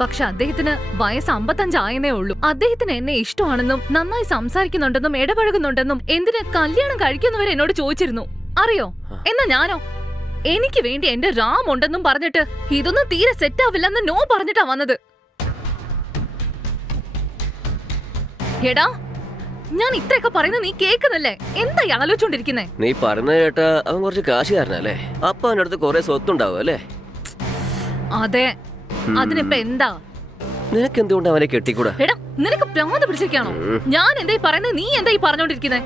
പക്ഷെ അദ്ദേഹത്തിന് വയസ്സ് അമ്പത്തഞ്ചായെന്നേ ഉള്ളൂ. അദ്ദേഹത്തിന് എന്നെ ഇഷ്ടമാണെന്നും നന്നായി സംസാരിക്കുന്നുണ്ടെന്നും ഇടപഴകുന്നുണ്ടെന്നും എന്തിന് കല്യാണം കഴിക്കുന്നവരെ എന്നോട് ചോദിച്ചിരുന്നു. അറിയോ? എന്നാ ഞാനോ? എനിക്ക് വേണ്ടി എന്റെ റാം ഉണ്ടെന്നും പറഞ്ഞിട്ട് ഇതൊന്നും തീരെ സെറ്റ് ആവില്ലെന്ന് നോ പറഞ്ഞിട്ടാ വന്നത്. എടാ ഞാൻ ഇത്രയൊക്കെ പറയുന്നത് നീ കേക്കുന്നല്ലേ എന്താ ഈ ആലോചിച്ചോണ്ടിരിക്കുന്നേ നീ പറഞ്ഞ കേട്ടാ അവൻ കുറച്ച് കാശുകാരനല്ലേ അപ്പൊ അവന്റെ അടുത്ത് കുറെ സ്വത്തുണ്ടാവും അല്ലേ? അതെ. അതിനിപ്പോ എന്താ? നിനക്ക് എന്തുകൊണ്ട് അവനെ കെട്ടിക്കൂടാ? എടാ നിനക്ക് പ്രാന്ത് പിടിച്ചിരിക്കാണോ ഞാൻ എന്തായി പറയുന്നത്? നീ എന്തായി പറഞ്ഞോണ്ടിരിക്കുന്നേ?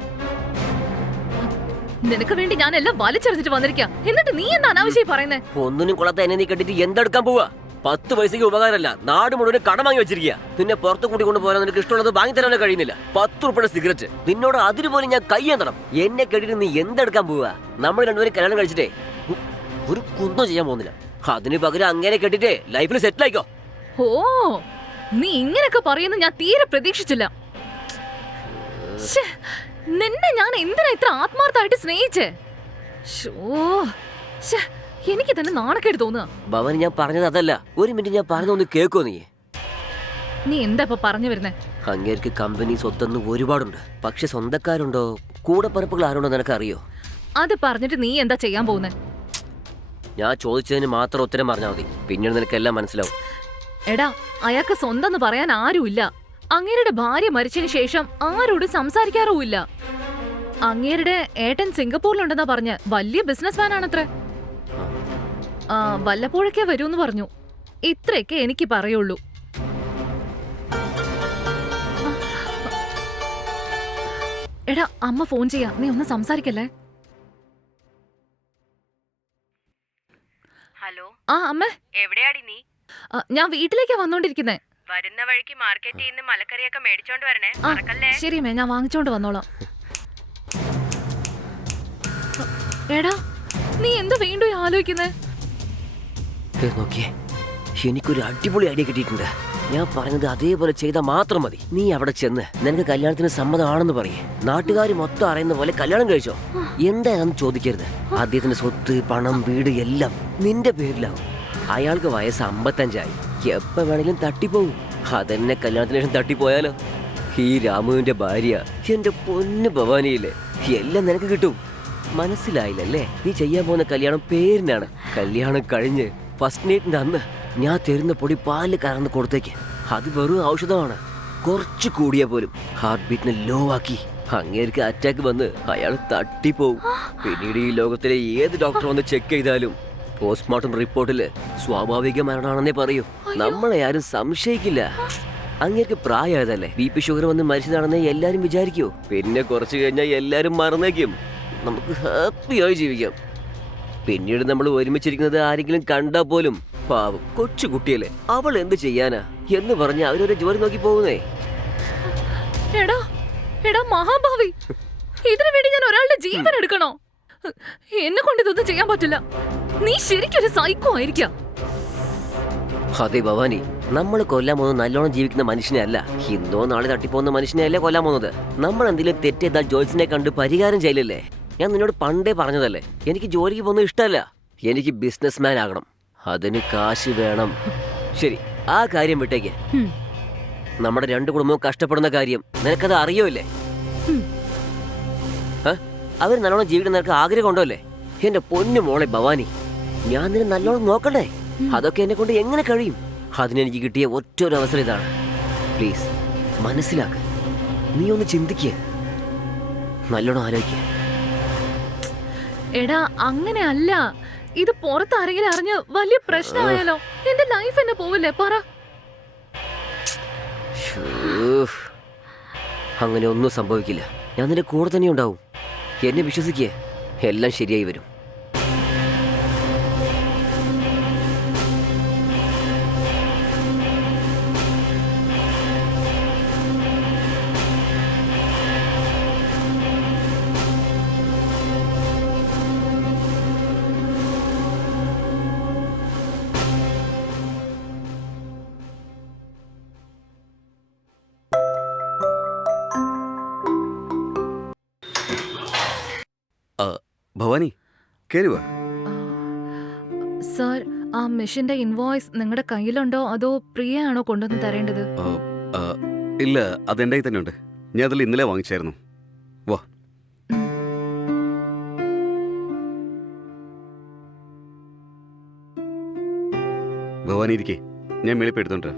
നിനക്ക് വേണ്ടി ഞാൻ എല്ലാം വലിച്ചെറിഞ്ഞിട്ട് വന്നിരിക്കാ. എന്നിട്ട് നീ എന്താ അനാവശ്യമായി പറയുന്നേ? ഒന്നിനും കൊള്ളാത്ത എന്നെ നീ കെട്ടിട്ട് എന്തെടുക്കാൻ പോവാ? പത്ത് പൈസക്ക് ഉപകാരമല്ല. നാട് മുഴുവൻ കടം വാങ്ങി വെച്ചിരിക്കുക നിന്നെ പുറത്ത് കൂടി കൊണ്ടുപോകാൻ നിനക്ക് ഇഷ്ടമുള്ളത് വാങ്ങി തരാനേ കഴിയുന്നില്ല. പത്ത് ഉൾപ്പെടെ സിഗരറ്റ്. നിന്നോട് അതിന് പോലും ഞാൻ കൈ തരണം എന്നെ കെട്ടിട്ട് നീ എന്തെടുക്കാൻ പോവുക നമ്മൾ രണ്ടുപേരും കല്യാണം കഴിച്ചിട്ടേ. ഒരു കുന്തം ചെയ്യാൻ പോകുന്നില്ല. അതിന് പകരം അങ്ങനെ കെട്ടിട്ട് ലൈഫിൽ സെറ്റിൽ ആയിക്കോ. ഓ നീ ഇങ്ങനെയൊക്കെ പറയുന്ന ഞാൻ തീരെ പ്രതീക്ഷിച്ചില്ല. നിന്നെ ഞാൻ എന്തിനാ ഇത്ര ആത്മാർത്ഥമായിട്ട് സ്നേഹിച്ചേ? ഷോ എനിക്ക് തന്നെ നാണക്കേട് തോന്നുക. ഭവൻ ഞാൻ പറഞ്ഞത് അതല്ല. ഒരു മിനിറ്റ് ഞാൻ പറഞ്ഞൊന്ന് കേക്കോ നീ? നീ എന്താ ഇപ്പൊ പറഞ്ഞു വരുന്നേ? അങ്ങേർക്ക് കമ്പനി സ്വത്തൊന്നും ഒരുപാടുണ്ട്. പക്ഷെ സ്വന്തക്കാരുണ്ടോ? കൂടപ്പറപ്പുകൾ ആരുണ്ടോ നിനക്ക് അറിയോ അത് പറഞ്ഞിട്ട് നീ എന്താ ചെയ്യാൻ പോകുന്നേ? ഞാൻ ചോദിച്ചതിന് മാത്രം ഉത്തരം പറഞ്ഞാൽ മതി. പിന്നീട് നിനക്കെല്ലാം മനസ്സിലാവും. എടാ അയാൾക്ക് സ്വന്തം പറയാൻ ആരുമില്ല. അങ്ങേരുടെ ഭാര്യ മരിച്ചതിന് ശേഷം ആരോടും സംസാരിക്കാറുമില്ല. അങ്ങേരുടെ ഏട്ടൻ സിംഗപ്പൂരിലുണ്ടെന്നാ പറഞ്ഞ് വലിയ ബിസിനസ് മാൻ ആണത്രേ വല്ലപ്പോഴൊക്കെ വരൂന്ന് പറഞ്ഞു. ഇത്രയൊക്കെ എനിക്ക് പറയുള്ളൂ. എടാ അമ്മ ഫോൺ ചെയ്യാം. നീ ഒന്ന് സംസാരിക്കല്ലേ? ഹലോ ആ അമ്മ. എവിടെയാടി നീ? ഞാൻ വീട്ടിലേക്കാ വന്നോണ്ടിരിക്കുന്നേ. വരുന്ന വഴിക്ക് മാർക്കറ്റിൽ നിന്ന് മലക്കറിയൊക്കെ മേടിച്ചോണ്ട് വരണേ. ആ മറക്കല്ലേ? ശരി അമ്മേ. ഞാൻ വാങ്ങിച്ചോണ്ട് വന്നോളാം. എടാ നീ എന്ത് വീണ്ടും ആലോചിക്കുന്നേ? ദേ നോക്കിയേ. എനിക്കൊരു അടിപൊളി ഐഡിയ കിട്ടിയിട്ടുണ്ട്. ഞാൻ പറഞ്ഞത് അതേപോലെ ചെയ്താൽ മാത്രം മതി. നീ അവിടെ ചെന്ന് നിനക്ക് കല്യാണത്തിന് സമ്മതമാണെന്ന് പറയേ. നാട്ടുകാർ മൊത്തം അറിയുന്ന പോലെ കല്യാണം കഴിച്ചോ? എന്താണെന്ന് ചോദിക്കരുത്. അദ്ദേഹത്തിന്റെ സ്വത്ത് പണം വീട് എല്ലാം നിന്റെ പേരിലാവും. അയാൾക്ക് വയസ്സ് അമ്പത്തഞ്ചായി. എപ്പ വേണമെങ്കിലും തട്ടിപ്പോവും. അതെന്നെ കല്യാണത്തിന് ശേഷം തട്ടിപ്പോയാലോ? ഈ രാമുവിന്റെ ഭാര്യ എന്റെ പൊന്ന് ഭവാനിയില്ലേ? എല്ലാം നിനക്ക് കിട്ടും. മനസ്സിലായില്ലല്ലേ? നീ ചെയ്യാൻ പോകുന്ന കല്യാണം പേരിനാണ്. കല്യാണം കഴിഞ്ഞ് ഫസ്റ്റ് നൈറ്റിന്റെ അന്ന് ഞാൻ തരുന്ന പൊടി പാൽ കറന്ന് കൊടുത്തേക്ക്. അത് വെറും ഔഷധമാണ്. കുറച്ച് കൂടിയ പോലും. ഹാർട്ട് ബീറ്റിനെ ലോ ആക്കി. അങ്ങേർക്ക് അറ്റാക്ക് വന്ന് അയാൾ തട്ടിപ്പോവും. പിന്നീട് ഈ ലോകത്തിലെ ഏത് ഡോക്ടർ വന്ന് ചെക്ക് ചെയ്താലും പോസ്റ്റ്മോർട്ടം റിപ്പോർട്ടിൽ സ്വാഭാവിക മരണമാണെന്നേ പറയൂ. നമ്മളെ ആരും സംശയിക്കില്ല. അങ്ങേർക്ക് പ്രായമായതല്ലേ? ബി പി ഷുഗർ വന്ന് മരിച്ചതാണെന്ന് എല്ലാരും വിചാരിക്കൂ. പിന്നെ കുറച്ച് കഴിഞ്ഞാൽ എല്ലാരും മറന്നേക്കും നമുക്ക് ഹാപ്പിയായി ജീവിക്കാം. പിന്നീട് നമ്മൾ ഒരുമിച്ചിരിക്കുന്നത് ആരെങ്കിലും കണ്ടാ പോലും. പാവം കൊച്ചു കുട്ടിയല്ലേ. അവൾ എന്ത് ചെയ്യാനാ? എന്ന് പറഞ്ഞ് അവരൊരു ജോലി നോക്കി പോകുന്നേ. എടാ എടാ മഹാഭാവി ഇതിനു വേണ്ടി ഞാൻ ഒരാളുടെ ജീവൻ എടുക്കണോ? എന്നെ കൊണ്ട് ഇതൊന്നും ചെയ്യാൻ പറ്റില്ല. നീ ശരിക്കൊരു സൈക്കോ ആയിരിക്കാം. അതെ ഭവാനി നമ്മൾ കൊല്ലാൻ പോകുന്നത് നല്ലോണം ജീവിക്കുന്ന മനുഷ്യനെ അല്ല. ഇന്നോ നാളെ തട്ടിപ്പോകുന്ന മനുഷ്യനെ അല്ലേ കൊല്ലാൻ പോകുന്നത്. നമ്മൾ എന്തെങ്കിലും തെറ്റെന്താ ജോയ്സിനെ കണ്ട് പരിഹാരം ചെയ്യില്ലല്ലേ ഞാൻ നിന്നോട് പണ്ടേ പറഞ്ഞതല്ലേ? എനിക്ക് ജോലിക്ക് പോകുന്നത് ഇഷ്ടമല്ല. എനിക്ക് ബിസിനസ് മാൻ ആകണം. അതിന് കാശ് വേണം. ശരി ആ കാര്യം വിട്ടേക്ക്. നമ്മുടെ രണ്ട് കുടുംബവും കഷ്ടപ്പെടുന്ന കാര്യം നിനക്കത് അറിയോല്ലേ. അവർ നല്ലോണം ജീവിതം നിനക്ക് ആഗ്രഹം ഉണ്ടോ അല്ലേ? എന്റെ പൊന്നു മോളെ ഭവാനി ഞാൻ നിന്നെ നല്ലോണം നോക്കണ്ടേ? അതൊക്കെ എന്നെ കൊണ്ട് എങ്ങനെ കഴിയും? അതിനെനിക്ക് കിട്ടിയ ഒറ്റ ഒരു അവസരം ഇതാണ്. പ്ലീസ് മനസ്സിലാക്ക. നീ ഒന്ന് ചിന്തിക്കുക നല്ലോണം ആലോചിക്കുക എടാ അങ്ങനെ അല്ല ഇത് പുറത്ത് ആരെങ്കിലും അറിഞ്ഞ് വലിയ പ്രശ്നമായാലോ? എന്റെ ലൈഫ് എന്നെ പോവില്ലേ? പറ. അങ്ങനെ ഒന്നും സംഭവിക്കില്ല. ഞാൻ നിന്റെ കൂടെ തന്നെ ഉണ്ടാവും. എന്നെ വിശ്വസിക്കേ. എല്ലാം ശരിയായി വരും. ഭവാനി കയറി വാ. സാർ ആ മെഷീന്റെ ഇൻവോയ്സ് നിങ്ങളുടെ കയ്യിലുണ്ടോ അതോ പ്രിയ ആണോ കൊണ്ടുവന്ന് തരേണ്ടത്? ഇല്ല അതെന്റെ കയ്യിൽ തന്നെയുണ്ട്. ഞാൻ അതിൽ ഇന്നലെ വാങ്ങിച്ചായിരുന്നു. വാ. ഭവാനി ഇരിക്കേ. ഞാൻ മേളിപ്പ് എടുത്തോണ്ട്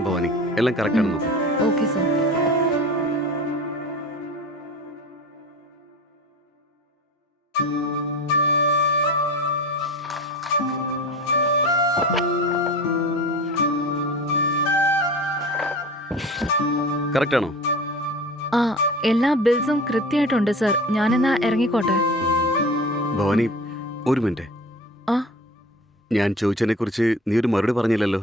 എന്നാ ഭവാനി. എല്ലാം കറക്റ്റാണ് നോക്കും. ഓക്കെ സർ ആ എല്ലാ ബിൽസും കൃത്യമായിട്ടുണ്ട് സർ ഞാനെന്നാ ഇറങ്ങിക്കോട്ടെ? ഭവാനി ഒരു മിനിറ്റ്. ആ? ഞാൻ ചോദിച്ചതിനെ കുറിച്ച് നീ ഒരു മറുപടി പറഞ്ഞില്ലല്ലോ.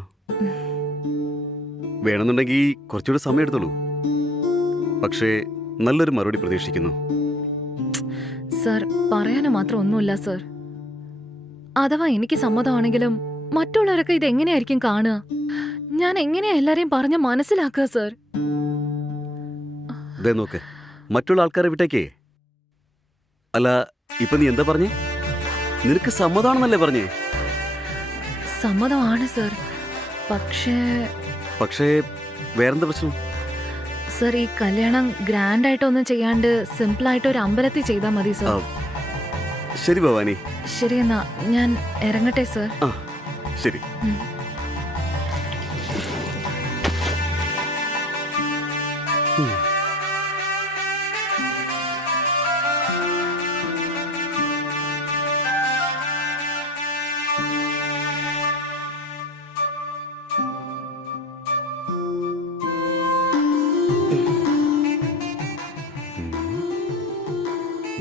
വേണമെന്നുണ്ടെങ്കിൽ കുറച്ചുകൂടെ സമയം എടുത്തോളൂ. പക്ഷേ നല്ലൊരു മറുപടി പ്രതീക്ഷിക്കുന്നു. സർ പറയാനും മാത്രം ഒന്നുമില്ല സർ. അഥവാ എനിക്ക് സമ്മതമാണെങ്കിലും മറ്റുള്ളവരൊക്കെ ഇത് എങ്ങനെയായിരിക്കും കാണുക? ഞാൻ എങ്ങനെയാ എല്ലാരെയും പറഞ്ഞ് മനസ്സിലാക്കുക സർ? ദേ നോക്ക് മറ്റുള്ള ആൾക്കാരെ വിട്ടേക്കേ. അല്ല ഇപ്പൊ നീ എന്താ പറഞ്ഞേ? നിനക്ക് സമ്മതമാണെന്നല്ലേ പറഞ്ഞേ? സമ്മതമാണ് സർ. പക്ഷേ പക്ഷേ വേറെന്താ പ്രശ്നം? സർ ഈ കല്യാണം ഗ്രാൻഡ് ആയിട്ടൊന്നും ചെയ്യാണ്ട് സിമ്പിൾ ആയിട്ട് ഒരു അമ്പലത്തിൽ ചെയ്താൽ മതി സർ. ശരി ഭവാനി. ശരി എന്നാ. ഞാൻ ഇറങ്ങട്ടെ സർ. ശരി.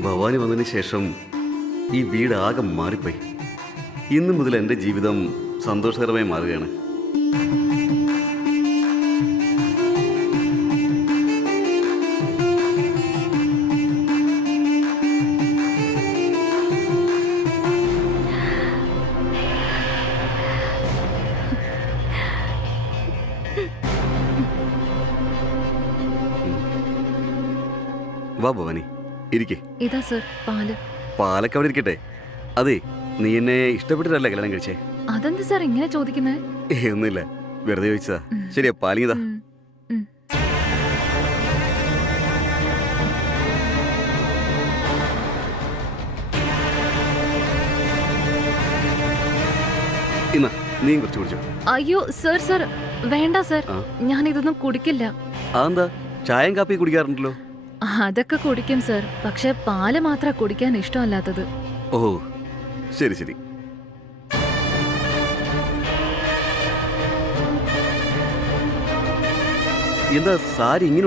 ഭവാനി വന്നതിന് ശേഷം ഈ വീട് ആകെ മാറിപ്പോയി. ഇന്നു മുതൽ എന്റെ ജീവിതം സന്തോഷകരമായി മാറുകയാണ്. വാ ഭവാനി. ഇരിക്കേ. ഇതാ സർ പാൽ. പാലൊക്കെ അവിടെ ഇരിക്കട്ടെ. അതെ നീ എന്നെ ഇഷ്ടപ്പെട്ടിട്ടല്ല കല്യാണം കഴിച്ചേ? അതെന്ത് സർ ഇങ്ങനെ ചോദിക്കുന്നത് ഒന്നുമില്ല. വെറുതെ ചോദിച്ചതാ. ശരിയാ പാലിങ്ങിതാ ഇന്നാ നീ കുറച്ച് കുടിച്ചോ. അയ്യോ സർ സർ വേണ്ട സർ. ഞാൻ ഇതൊന്നും കുടിക്കില്ല. അതെന്താ? ചായയും കാപ്പി കുടിക്കാറുണ്ടല്ലോ. അതൊക്കെ കുടിക്കും സർ. പക്ഷെ പാൽ മാത്രം കുടിക്കാൻ ഇഷ്ടമല്ലാത്തത്. ഓ ശരി ശരി. എന്താ സാരി ഇങ്ങനെ